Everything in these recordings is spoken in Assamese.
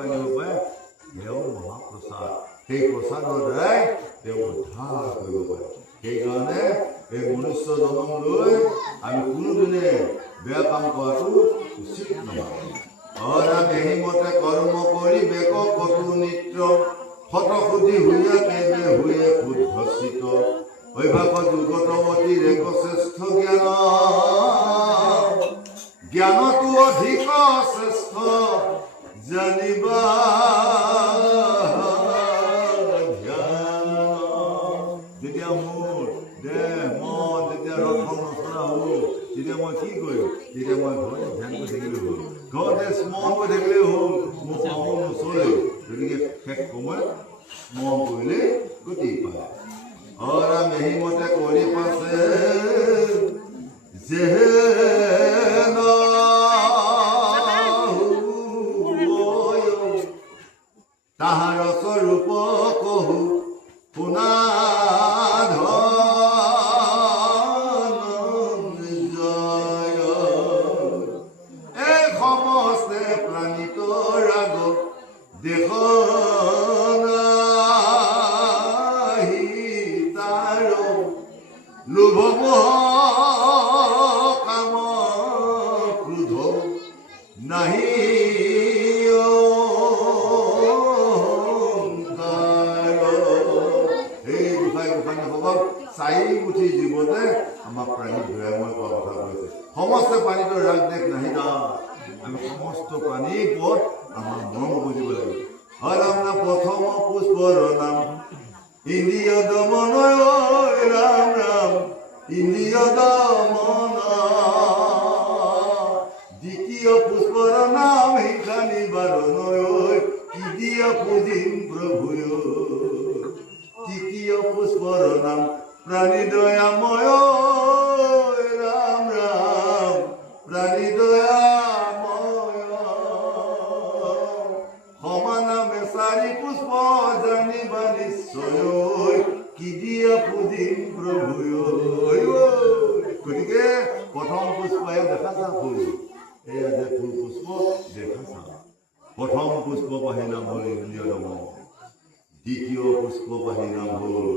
আনিব পাৰে তেওঁ মহাপ্ৰসাদ সেই প্ৰসাদৰ দ্বাৰাই তেওঁ উদ্ধাৰ কৰিব পাৰে সেইকাৰণে এই মনুষ্য জন্ম লৈ আমি কোনোদিনে বেয়া কাম কৰাটো উচিত নহয় অৰামেহিমতে কৰ্ম কৰি বেক কটু নিত্ৰ শতসুধি হুয়ে কেবে হুয়ে শুদ্ধচিত অভ্যাস যুগতৱতী ৰেক শ্ৰেষ্ঠ জ্ঞান জ্ঞানটো অধিক শ্ৰেষ্ঠ জানিবা যেতিয়া মোৰ দেহ মন যেতিয়া ৰথন নচলা হ'ব তেতিয়া মই কি কৰিম তেতিয়া মই ঘৰতে ধ্যান কৰি থাকিলেই হ'ল ঘৰতে স্মৰণ কৰি থাকিলেই হ'ল মোৰ পাওঁ নচলে গতিকে শেষ সময়ত স্মৰণ কৰিলে গতি পায় অৰা মেহিমতে কৰি পাছে যে তাহাৰ স্বৰূপ কহু শুনা ধনঞ্জয় এই সমস্তে প্ৰাণিত ৰাগ দেখ লোভ কাম ক্ৰোধ নাহি চাৰি মুঠি জীৱতে আমাক প্ৰাণী দয়াময় কৰা কথা কৈছে সমস্ত প্ৰাণীটো ৰাগ দেশ নাহি না আমি সমস্ত প্ৰাণীৰ ওপৰত আমাৰ মৰম বুজিব লাগিব ৰাম নাম প্ৰথম পুষ্পৰ নাম ইন্দ্ৰিয় দমন ৰাম ৰাম ইন্দ্ৰিয় দমন দ্বিতীয় পুষ্পৰ নাম হিংসা নিবাৰণ তৃতীয় পুজিম প্ৰভু তৃতীয় পুষ্পৰ নাম প্ৰাণী দয়াময় ৰাম ৰাম প্ৰাণী দয়াময় সমানামে চাৰি পুষ্প জানিবা নিশ্চয় কি দিয়া পুজিম প্ৰভু গতিকে প্ৰথম পুষ্পই দেখা চা ফুল এয়া যে ফুল পুষ্প দেখা চা প্ৰথম পুষ্প পাহি নাম হ'ল ইন্দ্ৰিয় দমন দ্বিতীয় পুষ্প পাহি নাম হ'ল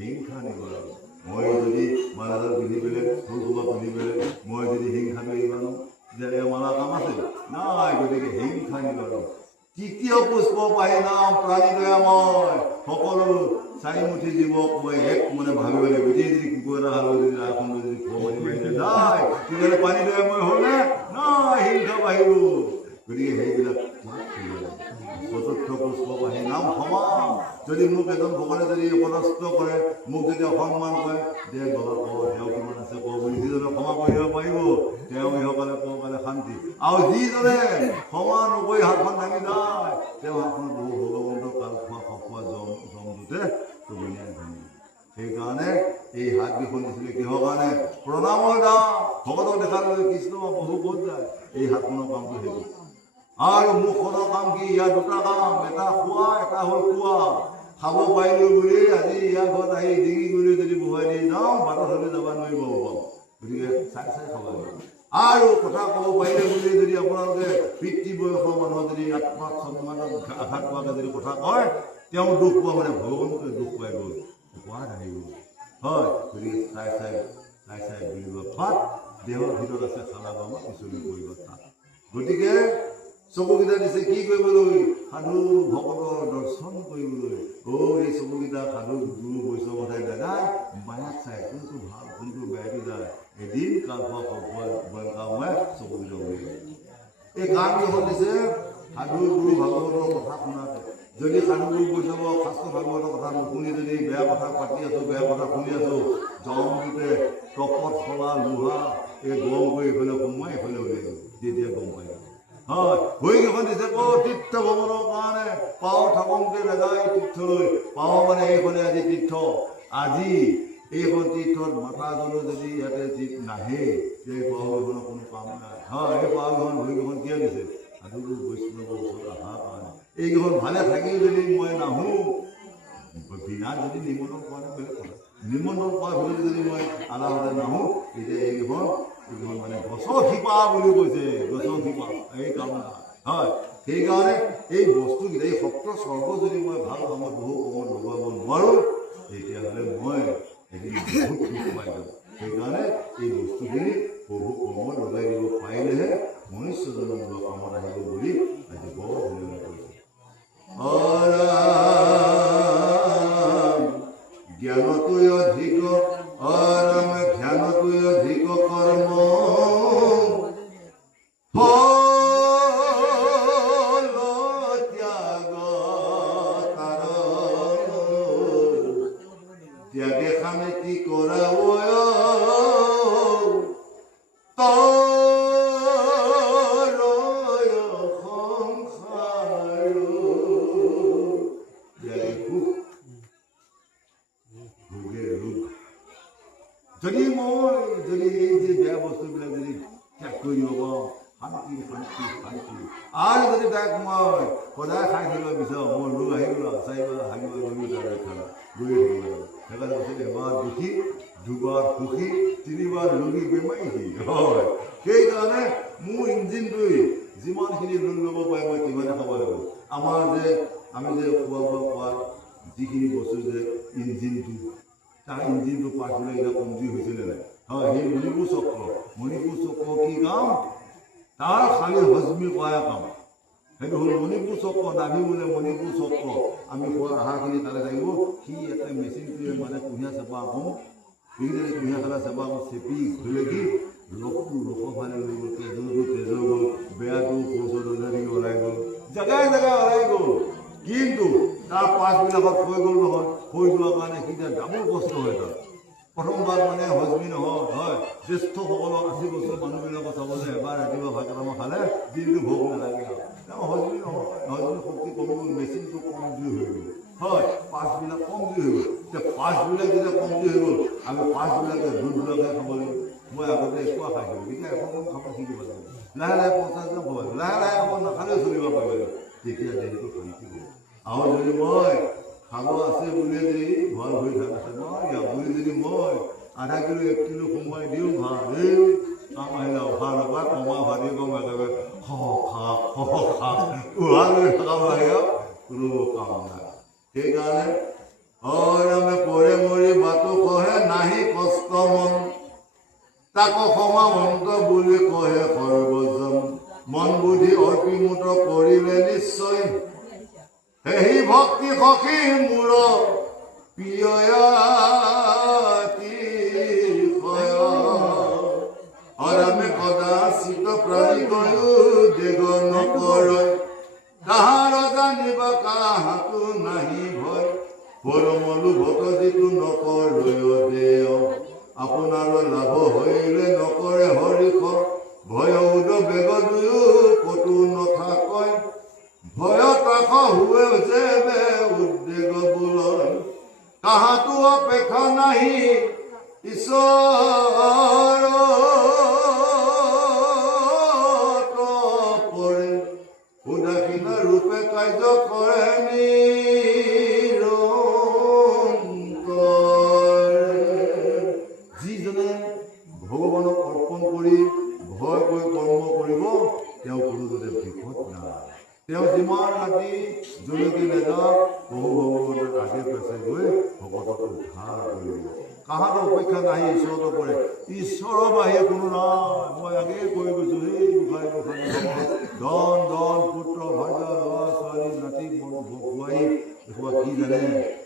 হিংসা নিবাৰণ মই যদি মালাডাল পিন্ধি পেলাই ফুলসোপা পিন্ধি পেলাই মই যদি হিংসাটো এৰিব নোৱাৰোঁ তেতিয়া মালা কাম আছে নাই গতিকে হিংসা নিবাৰণ তৃতীয় পুষ্প পাহি নাম প্ৰাণী দয়াময় সকলো চাৰিমুঠি জীৱক মই এক মনে ভাবিব লাগিব গোটেই যদি কুকুৰ এটা হালো যদি ৰাখন যদি খোৱানি মাৰিলে যায় তেতিয়াহ'লে পানী দয়াময় হ'লে নাই হিংসা বাঢ়িব গতিকে সেইবিলাক চতুৰ্থ পুষ্প পাহি নাম ক্ষমা যদি মোক এজন ভগৱানে যদি অপদস্থ কৰে মোক যদি অসন্মান কৰে যে বাবা কওঁ তেওঁ কিমান আছে কওঁ বুলি যিজনে ক্ষমা কৰিব পাৰিব তেওঁ ইসকলে কওঁ পালে শান্তি আৰু যিজনে ক্ষমা নকৰি হাতখন দাঙি যায় তেওঁ হাতখনত বহু ভগৱন্তৰ কাল খোৱা সখোৱা জমটোতে টুমনিয়াই ভাঙি সেইকাৰণে এই হাত কেইখন দিছিলে কিহৰ কাৰণে প্ৰণামৰ দাম ভকতক দেখা লগে কৃষ্ণ বহু ক'ত যায় এই হাতখনৰ কামটো সেইটো আৰু মুখনৰ কাম কি ইয়াৰ দুটা কাম এটা খোৱা এটা হ'ল খোৱা খাব পাৰিলো বুলি আজি ইয়াৰ ঘৰত আহি ডিঙি গুৰি যদি বহুৱাই দি যাওঁ বাটত হ'লে যাব নোৱাৰিব গতিকে চাই চাই খাব লাগিব আৰু কথা ক'ব পাৰিলে বুলি যদি আপোনালোকে পিতৃ বয়সৰ মানুহ যদি আত্মাক সন্মানত আঘাত পোৱাকৈ যদি কথা কয় তেওঁ দুখ পোৱা মানে ভগৱানকে দুখ পাই গ'ল সোৱাদ আহিব হয় গতিকে চাই চাই চাই চাই বুলিব পাত দেহৰ ভিতৰত আছে খালা বামা পিছলি কৰিব তাত গতিকে চকুকেইটা দিছে কি কৰিবলৈ সাধু ভকতৰ দৰ্শন কৰিবলৈ এই চকুকেইটা সাধু গুৰু বৈষ্ণৱতাই দাদাই মায়াত চাই কোনটো ভাল কোনটো বেয়াটো যায় এদিন কাল খোৱা মই চকুকেইটা উলিয়াই এই কাম কিহত দিছে সাধু গুৰু ভাগৱতৰ কথা শুনাতে যদি সাধু গুৰু বৈষ্ণৱ শাস্ত্ৰ ভাগৱতৰ কথা নুশুনি যদি বেয়া কথা পাতি আছোঁ বেয়া কথা শুনি আছোঁ জমটোতে টপত চলা লোহা এই গৰম কৰি এইফালে সোমাই এইফালে উলিয়াই গ'ল তেতিয়া গম পাই হয় ভৰিকেইখন দিছে তীৰ্থ ভ্ৰমণৰ কাৰণে পাও থাকোঁতে নাযায় তীৰ্থলৈ পাও মানে এইখনে আজি তীৰ্থ আজি এইখন তীৰ্থত মাথাজনো যদি ইয়াতে জীপ নাহে এই পাওকেইখনৰ কোনো কাম নাই হয় এই পাওকেইখন ভৰিকেইখন কিয় দিছে সাধুগুৰু বৈষ্ণৱৰ ওচৰত অহাৰ কাৰণে এইকেইখন ভালে থাকিও যদি মই নাহোঁ বিনা যদি নিমন্ত্ৰণ পোৱা নাই বেলেগ কথা নিমন্ত্ৰণ পোৱাৰ ভিতৰত যদি মই আলাহতে নাহোঁ তেতিয়া এইকেইখন মানে গছৰ শিপা বুলি কৈছে গছৰ শিপা এই কাম হয় সেইকাৰণে এই বস্তুকেইটা এই সত্ৰ স্বৰ্গ যদি মই ভাল কামত বহু কমত লগাব নোৱাৰোঁ তেতিয়াহ'লে মই এদিন বহুত দুখ পাই যাম। সেইকাৰণে এই বস্তুখিনি বহু কমত লগাই দিব পাৰিলেহে মনুষ্য জন্ম লোৱা কামত আহিব বুলি আজি বৰ ধুনীয়া কৰিছে। জ্ঞানটোই অধিক অৰাম ধ্যানটোই অধিক কৰ্ম ত্যাগে খামেতি কৰা যদি মই যদি এই যে বেয়া বস্তুবিলাক যদি ত্যাগ কৰি দিব পাৰোঁ শান্তি শান্তি শান্তি আৰু যদি তাক মই সদায় খাই থাকিব বিচাৰোঁ মোৰ ৰোগ আহি গ'ল চাৰিবাৰ হাগিব গ'লো তাৰে খানা গৈ থাকিব সেইকাৰণে কৈছে এবাৰ দুখী দুবাৰ সুখী তিনিবাৰ ৰোগী বেমাৰী হয়। সেইকাৰণে মোৰ ইঞ্জিনটোৱে যিমানখিনি লোন ল'ব পাৰে মই কিমানে খাব লাগিব। আমাৰ যে আমি যে খোৱা বোৱা খোৱা যিখিনি বস্তু যে ইঞ্জিনটো তাৰ ইঞ্জিনটো পাৰ্টবিলাক এতিয়া কমজুৰি হৈছিলে নাই হয়। সেই মণিপুৰ চক্ৰ কি কাম তাৰ খালি হজমি কৰা কাম সেইটো হ'ল মণিপুৰ চক্ৰ নাভি বোলে মণিপুৰ চক্ৰ আমি খোৱা আহাৰখিনি তাতে থাকিব। সি এটা মেচিনটোৱে মানে কুঁহিয়া চেপা কম সেইখিনি কুঁহিয়া খালা চেপা কম চেপি ঘূৰিলে কি ৰসটো ৰসৰ ফালে লৈ গ'ল তেজৰ গ'ল বেয়াটো শৌচৰ দৰ্জাদি ওলাই গ'ল জেগাই ওলাই গ'ল। কিন্তু তাৰ পাছবিলাকত হৈ গ'ল নহয় হৈ যোৱাৰ কাৰণে সি ডাবুল কষ্ট হয় তাৰ প্ৰথমবাৰ মানে হজমি নহয় হয়। জ্যেষ্ঠসকলক 80 বছৰ মানুহবিলাকক চাব যে এবাৰ ৰাতিপুৱা ভাত কেইটামান খালে দিনটো ভোক নালাগে আৰু হজমি নহয় হজমি শক্তি কমি গ'ল মেচিনটো কমজুৰি হৈ গ'ল হয়। পাছবিলাক কমজুৰি হৈ গ'ল। এতিয়া পাছবিলাক যেতিয়া কমজুৰি হৈ গ'ল আমি পাছবিলাকে দুধবিলাকে খাব লাগিব। মই আগতে একোৱা খাইছিলোঁ এতিয়া এখন খাব শিকিব লাগিব লাহে লাহে 50 গ্ৰাম খাব লাগিব লাহে লাহে অকণ নাখালেও চলিব পাৰিব লাগিব তেতিয়া দেহটো শান্তি হ'ব। আৰু যদি মই খাব আছে বুলিয়ে যদি ভাল হৈ থাকে মই আপুনি যদি মই আধা কিলো 1 কিলো সোমোৱাই দিওঁ ভাল এই কাম আহিলে অভাৰ নকৰা কমা ভাতি কম একেবাৰে উশাহ লৈ থকাব লাগে কোনো কাম নাই। সেইকাৰণে অৰামে পৰে মৰি বাটো কহে নাহি কষ্ট মন তাক ক্ষমা মন্ত বুলি কহে সৰ্বজন মন বুদ্ধি অৰ্পিমুত কৰিলে নিশ্চয় সেই ভক্তি সখী মূৰ প্ৰিয়য়াতি অৰামে কদাচিত প্ৰাণী গয়ো দেগ নকৰয় কাহাৰ জানিব কাহাতো নাহি ভয় পৰমলু ভত যিটো নকৰয় দেয় আপোনাৰ লাভ হৈলে নকৰে হৰিষ ভয় উদ বেগ দুয়ো কতো নথাকয় ভয় তাক হুৱে যেবে উদ্বেগ বোলয় কাহাতো অপেক্ষা নাহি ঈশ্বৰ পৰে উদাসীন ৰূপে কাৰ্য কৰে যিজনে ভগৱানক অৰ্পণ কৰি ভয় কৰি কৰ্ম কৰিব তেওঁ কোনো যাতে বিপদ নাই। তেওঁ যিমান ৰাতি জলকি নাযাওক বহু ভগৱন্তৰ আগে পাছে গৈ ভকতক উদ্ধাৰ কৰিব। কাহাতো অপেক্ষা নাহি ঈশ্বৰতো কৰে ঈশ্বৰৰ বাহিৰে কোনো নাই। মই আগেয়ে কৈ গৈছোঁ সেই গোসাঁই ধন পুত্ৰ ভাৰ্যা ল'ৰা ছোৱালী নাতি বোৱাৰী এইসোপা কি জানে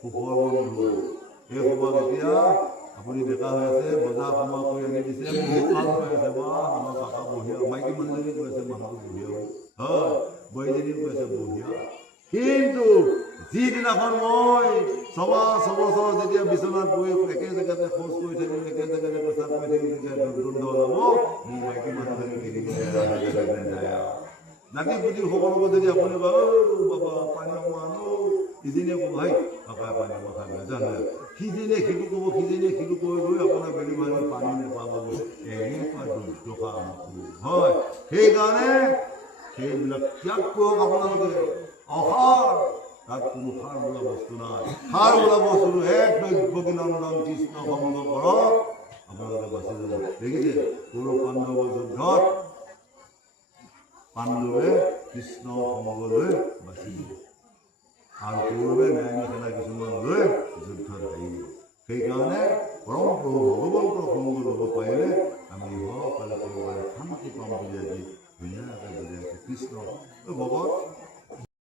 সুখৰ বন্ধু এই সভাক এতিয়া আপুনি ডেকা হৈ আছে বজাৰ সময় কৰি আনি দিছে বহুত কাম হৈ আছে বা আমাৰ কাকা বঢ়িয়া মাইকী মানুহজনী কৈ আছে মানুহটো বঢ়িয়া হয় বোৱাৰীজনী কৈ আছে বঢ়িয়া। কিন্তু যিদিনাখন মই ছবছৰ যেতিয়া বিচনাত বহি একে জেগাতে শৌচ কৰি থাকিম একে জেগাতে পেচাব কৰি থাকিম তেতিয়া দুৰ্গন্ধ ওলাব মোৰ মাইকী মানুহজনী কিনিবলৈ যায় নাতি পুতি সকলোকে যদি আপুনি বাবা পানী অকণমান আনো ইজনীয়ে ক'ব ভাই কাকাই পানী অকণ খাই জানে সিজনীয়ে সিটো ক'ব সিজনীয়ে সিটো কৈ গৈ আপোনাৰ বেলি মানুহে পানী নাপাব এনেকুৱা দুৰ্দশা হয়। সেইকাৰণে সেইবিলাক ত্যাগ কৰক আপোনালোকে অসাৰ তাত কোনো সাৰ বোলা বস্তু নাই। সাৰ বোলা বস্তুটো এক দৈৱকীনন্দন কৃষ্ণ সংগ কৰক আপোনালোকে বাচি যাব। দেখিছে কৌৰৱ পাণ্ডৱৰ যুদ্ধত পাণ্ডৱে কৃষ্ণ সংগ লৈ বাচি দিয়ে আৰু পূৰ্বে ন্যায় মেখেলা কিছুমান লৈ যুদ্ধত হাৰি দিয়ে সেইকাৰণে পৰম প্ৰভু ভগৱন্তৰ সংগ ল'ব পাৰিলে আমি সকলে ক'ব পাৰে শান্তি পাম বুলি আজি ধুনীয়াকৈ বুজাই আছে কৃষ্ণ ভগত